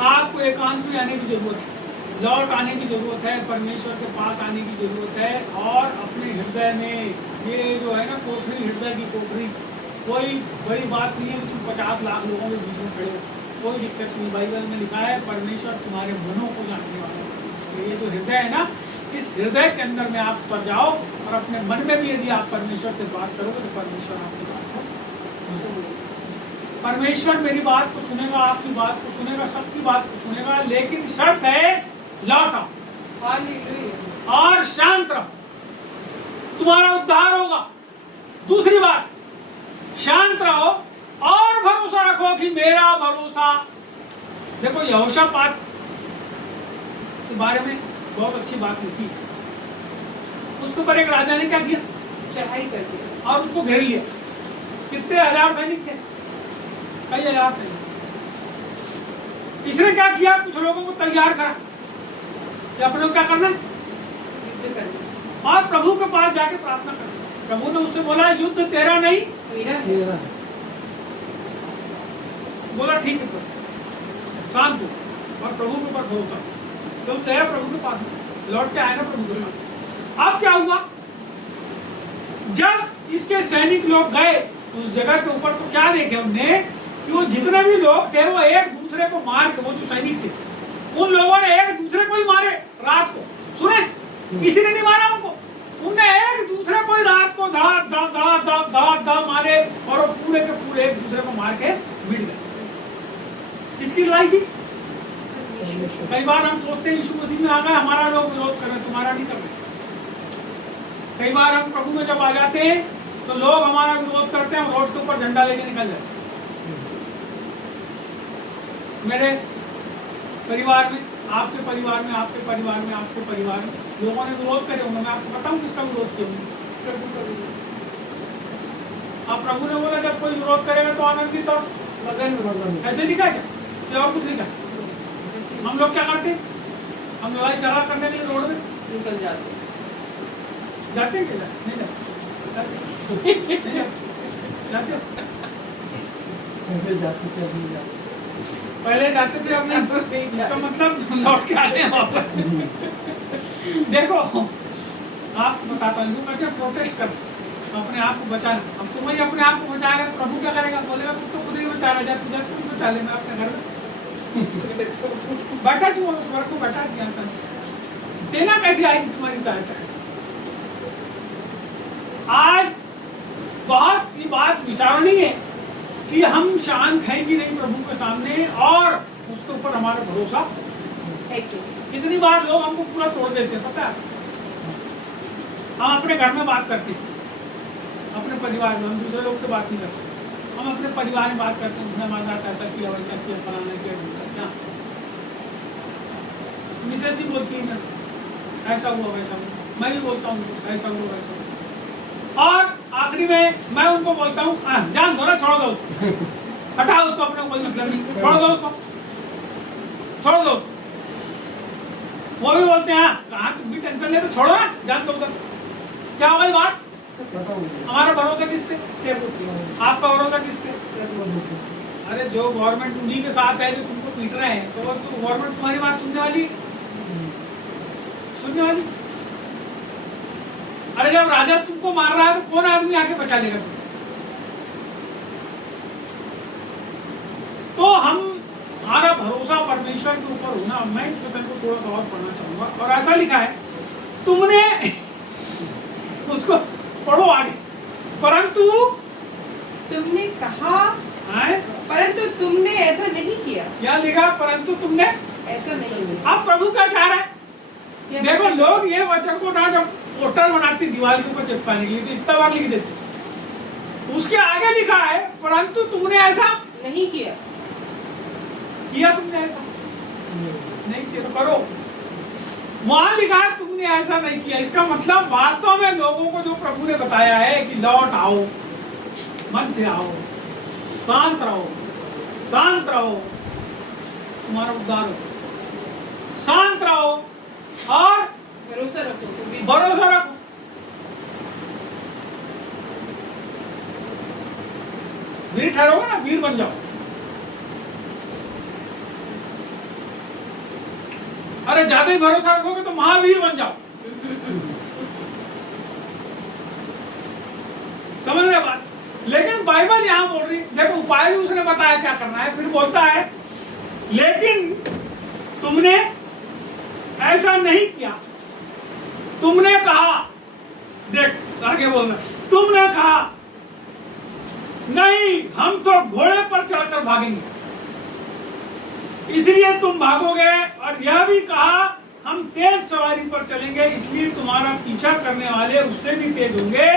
आपको एकांत में आने की जरूरत है, लौट आने की जरूरत है, परमेश्वर के पास आने की जरूरत है। और अपने हृदय में ये जो है ना कोठरी, हृदय की कोठरी, कोई बड़ी बात नहीं है कि तुम 50 लाख लोगों के बीच में खड़े हो, कोई दिक्कत नहीं। बाइबल में लिखा है परमेश्वर तुम्हारे मनों को जानने वाला है। तो ये जो हृदय है ना, इस हृदय के अंदर में आप उतर जाओ और अपने मन में भी यदि आप परमेश्वर से बात करोगे तो परमेश्वर आपकी बात को परमेश्वर मेरी बात को सुनेगा, आपकी बात को सुनेगा, सबकी बात को सुनेगा। लेकिन शर्त है लौट आओ और शांत रहो, तुम्हारा उद्धार होगा। दूसरी बात, शांत रहो और भरोसा रखो कि मेरा भरोसा। देखो यहोशापात के बारे में बहुत अच्छी बात लिखी। उसके ऊपर एक राजा ने क्या किया? चढ़ाई कर दिया और उसको घेर लिया। कितने हजार सैनिक थे? कई हजार थे। इसने क्या किया? कुछ लोगों को तैयार करा कि अपने को क्या करना है, युद्ध करना, और प्रभु के पास जाके प्रार्थना करना। प्रभु ने उससे बोला युद्ध तेरा नहीं मेरा है। बोला ठीक है, शांत हो और प्रभु के ऊपर भरोसा। तो गया प्रभु के पास, लौट के आया ना प्रभु के पास। अब क्या हुआ? जब इसके सैनिक लोग गए उस जगह के ऊपर तो क्या देखे उनने कि वो जितने भी लोग थे वो एक दूसरे को मार के, वो जो सैनिक थे उन लोगों ने एक दूसरे को ही मारे रात को। सुने, किसी ने नहीं मारा उनको, उन्हें एक दूसरे को ही रात को धड़ा मारे और वो पूरे के पूरे एक दूसरे को मार के मिट गए। किसकी लड़ाई थी? कई बार हम सोचते हैं यीशु मसीह में आ गए, हमारा लोग विरोध कर रहे, तुम्हारा नहीं कर रहे। कई बार हम प्रभु में जब आ जाते हैं तो लोग हमारा विरोध करते हैं, हम रोड के ऊपर झंडा लेके निकल जाते हैं। मेरे परिवार में, आपके परिवार में, आपके परिवार में, आपके परिवार में लोगों ने विरोध करे होंगे। मैं आपको बताऊं किसका विरोध किया? प्रभु का विरोध। आप प्रभु ने बोला जब कोई विरोध करेगा तो आनंदित और मगन ऐसे लिखा क्या? या और कुछ लिखा? हम लोग क्या करते हैं? हम लड़ाई झगड़ा करने के लिए रोड में निकल जाते हैं। जाते हैं क्या? नहीं जाते पहले जाते थे अपने, इसका मतलब लौट के आते हैं वापस। देखो आप बताता हूँ, कहते हैं प्रोटेस्ट कर, अपने आप को बचाना। अब तुम ही अपने आप को बचाएगा तो प्रभु क्या करेगा? बोलेगा तू तो खुद ही बचा रहा, जा तू जा, तू बचा ले, मैं अपने घर में बैठा तू उस वर्ग को बैठा दिया था। सेना कैसी आएगी तुम्हारी सहायता? आज बहुत ये बात विचारणी है कि हम शांत हैं कि नहीं प्रभु के सामने, और उसके ऊपर हमारा भरोसा है कि कितनी बार लोग हमको पूरा तोड़ देते हैं, पता है? हम अपने घर में बात करते हैं, अपने परिवार में, हम दूसरे लोग से बात नहीं करते। हम अपने परिवार में बात करते हैं, उसने हमारे साथ ऐसा किया, वैसा किया, फलाना किया, क्या मिसेज भी बोलती है ना, ऐसा हुआ वैसा हुआ। मैं भी बोलता हूँ ऐसा हुआ वैसा हुआ। और आखिरी में मैं उनको बोलता हूँ जान दो ना, छोड़ दो उसको, हटाओ उसको, अपने कोई मतलब नहीं, छोड़ दो उसको, छोड़ दो उसको। वो भी बोलते हैं कहाँ तुम भी टेंशन ले, तो छोड़ो ना, जान दो उधर। क्या हो गई बात? हमारा भरोसा किस पे? आपका भरोसा किस पे? अरे जो गवर्नमेंट उन्हीं के साथ है जो तुमको पीट रहे हैं, तो वो तो गवर्नमेंट तुम्हारी बात सुनने वाली है? सुनने वाली? अरे जब राजा तुमको मार रहा है तो कौन आदमी आके बचा लेगा तुम? तो हम हमारा भरोसा परमेश्वर के ऊपर होना। मैं इस वचन को थोड़ा सा और पढ़ना चाहूंगा, और ऐसा लिखा है, तुमने उसको पढ़ो आगे, परंतु तुमने कहा है? परंतु तुमने ऐसा नहीं किया। क्या लिखा? परंतु तुमने ऐसा नहीं किया। आप प्रभु का चाह रहे हैं। देखो लोग ये वचन को ना जब पोस्टर बनाती दीवार के ऊपर चिपकाने के लिए तो इतना बार लिख देते, उसके आगे लिखा है परंतु तुमने ऐसा नहीं किया। किया तुमने ऐसा नहीं किया तो करो। वहां लिखा है तुमने ऐसा नहीं किया, इसका मतलब वास्तव में लोगों को जो प्रभु ने बताया है कि लौट आओ, मन से आओ, शांत रहो, शांत रहो, तुम्हारा उद्धार हो, शांत रहो और भरोसा रखो, भरोसा रखो। वीर ठहरोगे ना, वीर बन जाओ। अरे ज्यादा ही भरोसा रखोगे तो महावीर बन जाओ। समझ रहे बात? लेकिन बाइबल यहां बोल रही, देखो उपाय भी उसने बताया क्या करना है, फिर बोलता है लेकिन तुमने ऐसा नहीं किया। तुमने कहा, देख आगे बोलना, तुमने कहा नहीं हम तो घोड़े पर चढ़कर भागेंगे, इसलिए तुम भागोगे, और यह भी कहा हम तेज सवारी पर चलेंगे, इसलिए तुम्हारा पीछा करने वाले उससे भी तेज होंगे।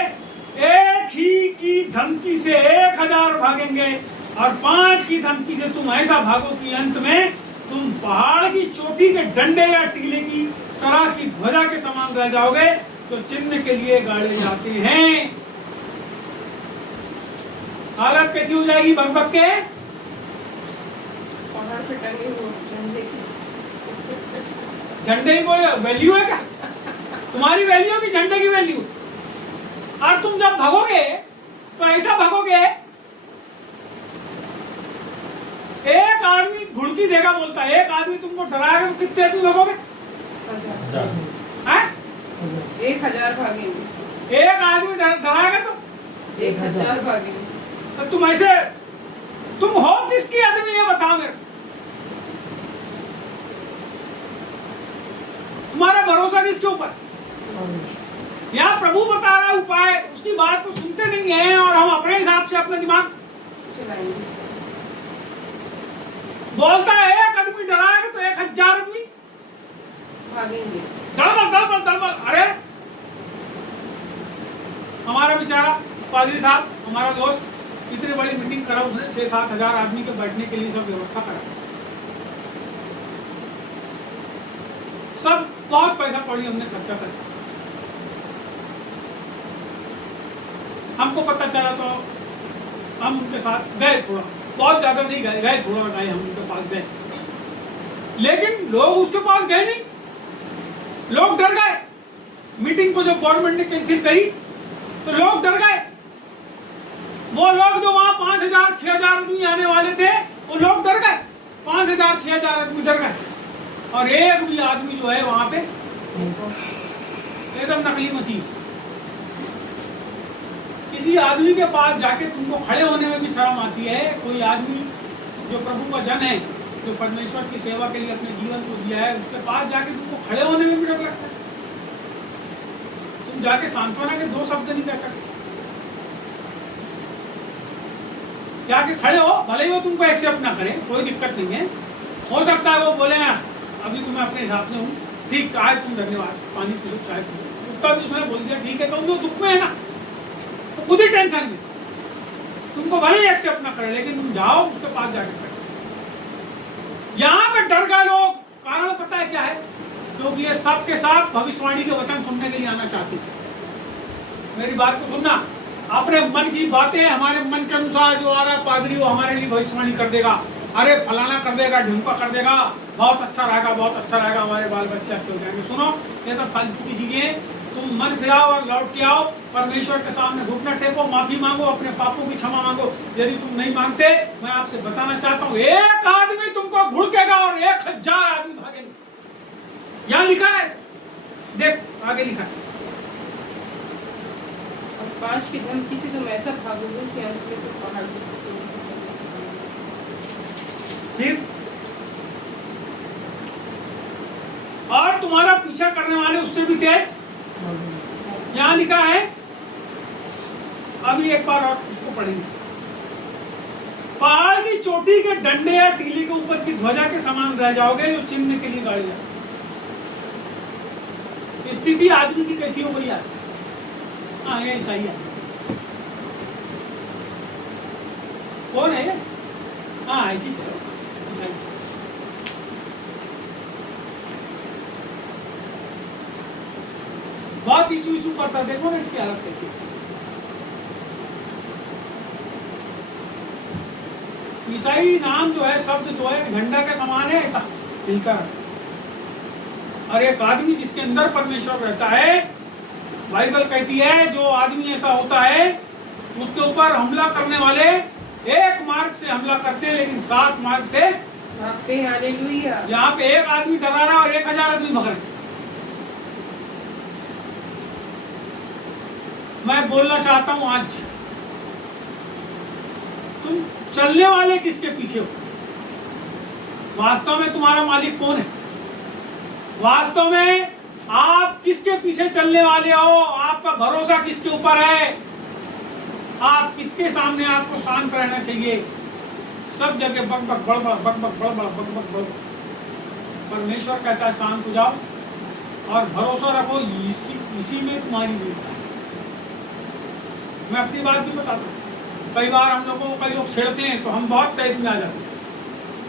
एक ही की धमकी से 1000 भागेंगे, और 5 की धमकी से तुम ऐसा भागो कि अंत में तुम पहाड़ की चोटी के डंडे या टीले की तरह की ध्वजा के समान रह जाओगे, तो चिन्ह के लिए गाड़े जाते हैं। हालत कैसी हो जाएगी बक के? पहाड़ पे टंगे हुए झंडे की, झंडे की कोई वैल्यू है क्या? तुम्हारी वैल्यू की झंडे की वैल्यू? और तुम जब भागोगे तो ऐसा भागोगे, एक आदमी घुड़की देगा, बोलता है एक आदमी तुमको डराएगा तो कितने आदमी भागोगे? 1000 भागेंगे। एक आदमी डराएगा तो 1000 भागेंगे। तो तुम ऐसे, तुम हो किसकी आदमी ये बताओ मेरे? तुम्हारा भरोसा किसके ऊपर? यहाँ प्रभु बता रहा है उपाय, उसकी बात को सुनते नहीं है और हम अपने हिसाब से अपना दिमाग चलाएंगे। बोलता है। एक आदमी डराएगा तो 1000 आदमी भागेंगे। दड़बड़। अरे हमारा बेचारा पादरी साहब, हमारा दोस्त, इतनी बड़ी मीटिंग करा उसने, 6-7 हजार आदमी के बैठने के लिए सब व्यवस्था करा, सब बहुत पैसा कौड़ी हमने खर्चा कर। हमको पता चला तो हम उनके साथ गए, थोड़ा बहुत ज्यादा नहीं गए, थोड़ा गए, हम उनके पास गए, लेकिन लोग उसके पास गए नहीं, लोग डर गए। मीटिंग को जब गवर्नमेंट ने कैंसिल करी तो लोग डर गए। वो लोग जो वहां 5000-6000 आदमी आने वाले थे, वो लोग डर गए, 5000-6000 आदमी डर गए, और एक भी आदमी जो है वहां पे एकदम नकली मसीह। किसी आदमी के पास जाके तुमको खड़े होने में भी शर्म आती है। कोई आदमी जो प्रभु का जन है, जो परमेश्वर की सेवा के लिए अपने जीवन को दिया है, उसके पास जाके तुमको खड़े होने में भी डर लगता है। तुम जाके सांत्वना के 2 शब्द नहीं कह सकते, जाके खड़े हो, भले ही वो तुमको एक्सेप्ट ना करे, कोई दिक्कत नहीं है। हो सकता है वो बोले अभी तुम्हें अपने हिसाब से हूँ, ठीक आए तुम, धन्यवाद, पानी पी लो, चाय पी लो, उसका भी उसने बोल दिया ठीक है, क्योंकि वो दुख में है ना, तो खुद ही टेंशन में, तुमको भले ही एक्सेप्ट ना करे, लेकिन तुम जाओ उसके पास जाके खड़े। यहाँ पे डर गए लोग, कारण पता है क्या है? क्योंकि ये सब के साथ भविष्यवाणी के वचन सुनने के लिए आना चाहते हैं। मेरी बात को सुनना, अपने मन की बातें हमारे मन के अनुसार जो आ रहा है, पादरी वो हमारे लिए भविष्यवाणी कर देगा, अरे फलाना कर देगा, ढिमका कर देगा, बहुत अच्छा रहेगा, बहुत अच्छा रहेगा, हमारे बाल बच्चे अच्छे हो जाएंगे। सुनो, ये सब फालतू की चीजें, तुम मन फिराओ और लौट के आओ, परमेश्वर के सामने घुटना टेको, माफी मांगो, अपने पापों की क्षमा मांगो। यदि तुम नहीं मांगते, मैं आपसे बताना चाहता हूँ, एक आदमी तुमको घुड़केगा और 1000 आदमी भागेंगे। यहाँ लिखा है, देख आगे लिखा है, और 5 की धमकी से तुम ऐसा भागोगे कि अंत में तो पहाड़ फिर और तुम्हारा पीछा करने वाले उससे भी तेज। यहाँ लिखा है, अभी एक बार और उसको पढ़ेंगे, पहाड़ की चोटी के डंडे या टीले के ऊपर की ध्वजा के समान रह जाओगे, जो चिन्ह के लिए गाड़ी जाए। स्थिति आदमी की कैसी हो गई यार? हाँ ये सही है, कौन है? हाँ ऐसी चलो, बहुत इशू करता, देखो ना इसकी हालत कैसी है। ईसाई नाम जो है, शब्द जो है झंडा के समान है, ऐसा हिलता है। और एक आदमी जिसके अंदर परमेश्वर रहता है, बाइबल कहती है जो आदमी ऐसा होता है उसके ऊपर हमला करने वाले एक मार्ग से हमला करते हैं, लेकिन 7 मार्ग से भागते हैं। हालेलुया। यहाँ पे एक आदमी डरा रहा और 1000 आदमी भग रहे। मैं बोलना चाहता हूं आज, तुम चलने वाले किसके पीछे हो? वास्तव में तुम्हारा मालिक कौन है? वास्तव में आप किसके पीछे चलने वाले हो? आपका भरोसा किसके ऊपर है? आप किसके सामने आपको शांत रहना चाहिए? सब जगह बक बक बड़बड़, बक बक बड़बड़, बक बक बड़बड़। परमेश्वर कहता है शांत हो जाओ और भरोसा रखो, इसी में तुम्हारी वीरता है। मैं अपनी बात भी बताता हूँ, कई बार हम लोगों को कई लोग छेड़ते हैं तो हम बहुत तेज में आ जाते हैं।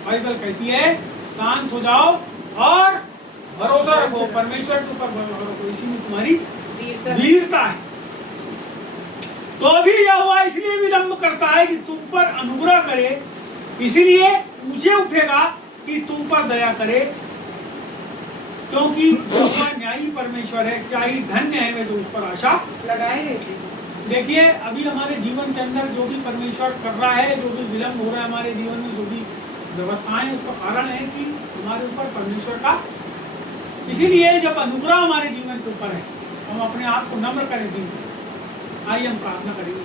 बाइबल कहती है शांत हो जाओ और भरोसा रखो, परमेश्वर के ऊपर भरोसा रखो, इसी में तुम्हारी वीरता है। तो अभी यहोवा इसलिए विलंब करता है कि तुम पर अनुग्रह करे, इसलिए ऊंचे उठेगा कि तुम पर दया करे, क्योंकि यहोवा न्यायी परमेश्वर है। क्या ही धन्य है वे जो उस पर आशा लगाए रहते हैं। देखिए अभी हमारे जीवन के अंदर जो भी परमेश्वर कर रहा है, जो भी विलंब हो रहा है हमारे जीवन में, जो भी व्यवस्थाएं, उसका कारण है कि हमारे ऊपर परमेश्वर का, इसीलिए जब अनुग्रह हमारे जीवन के ऊपर है, हम अपने आप को नम्र करें दिन। आइए हम प्रार्थना करेंगे।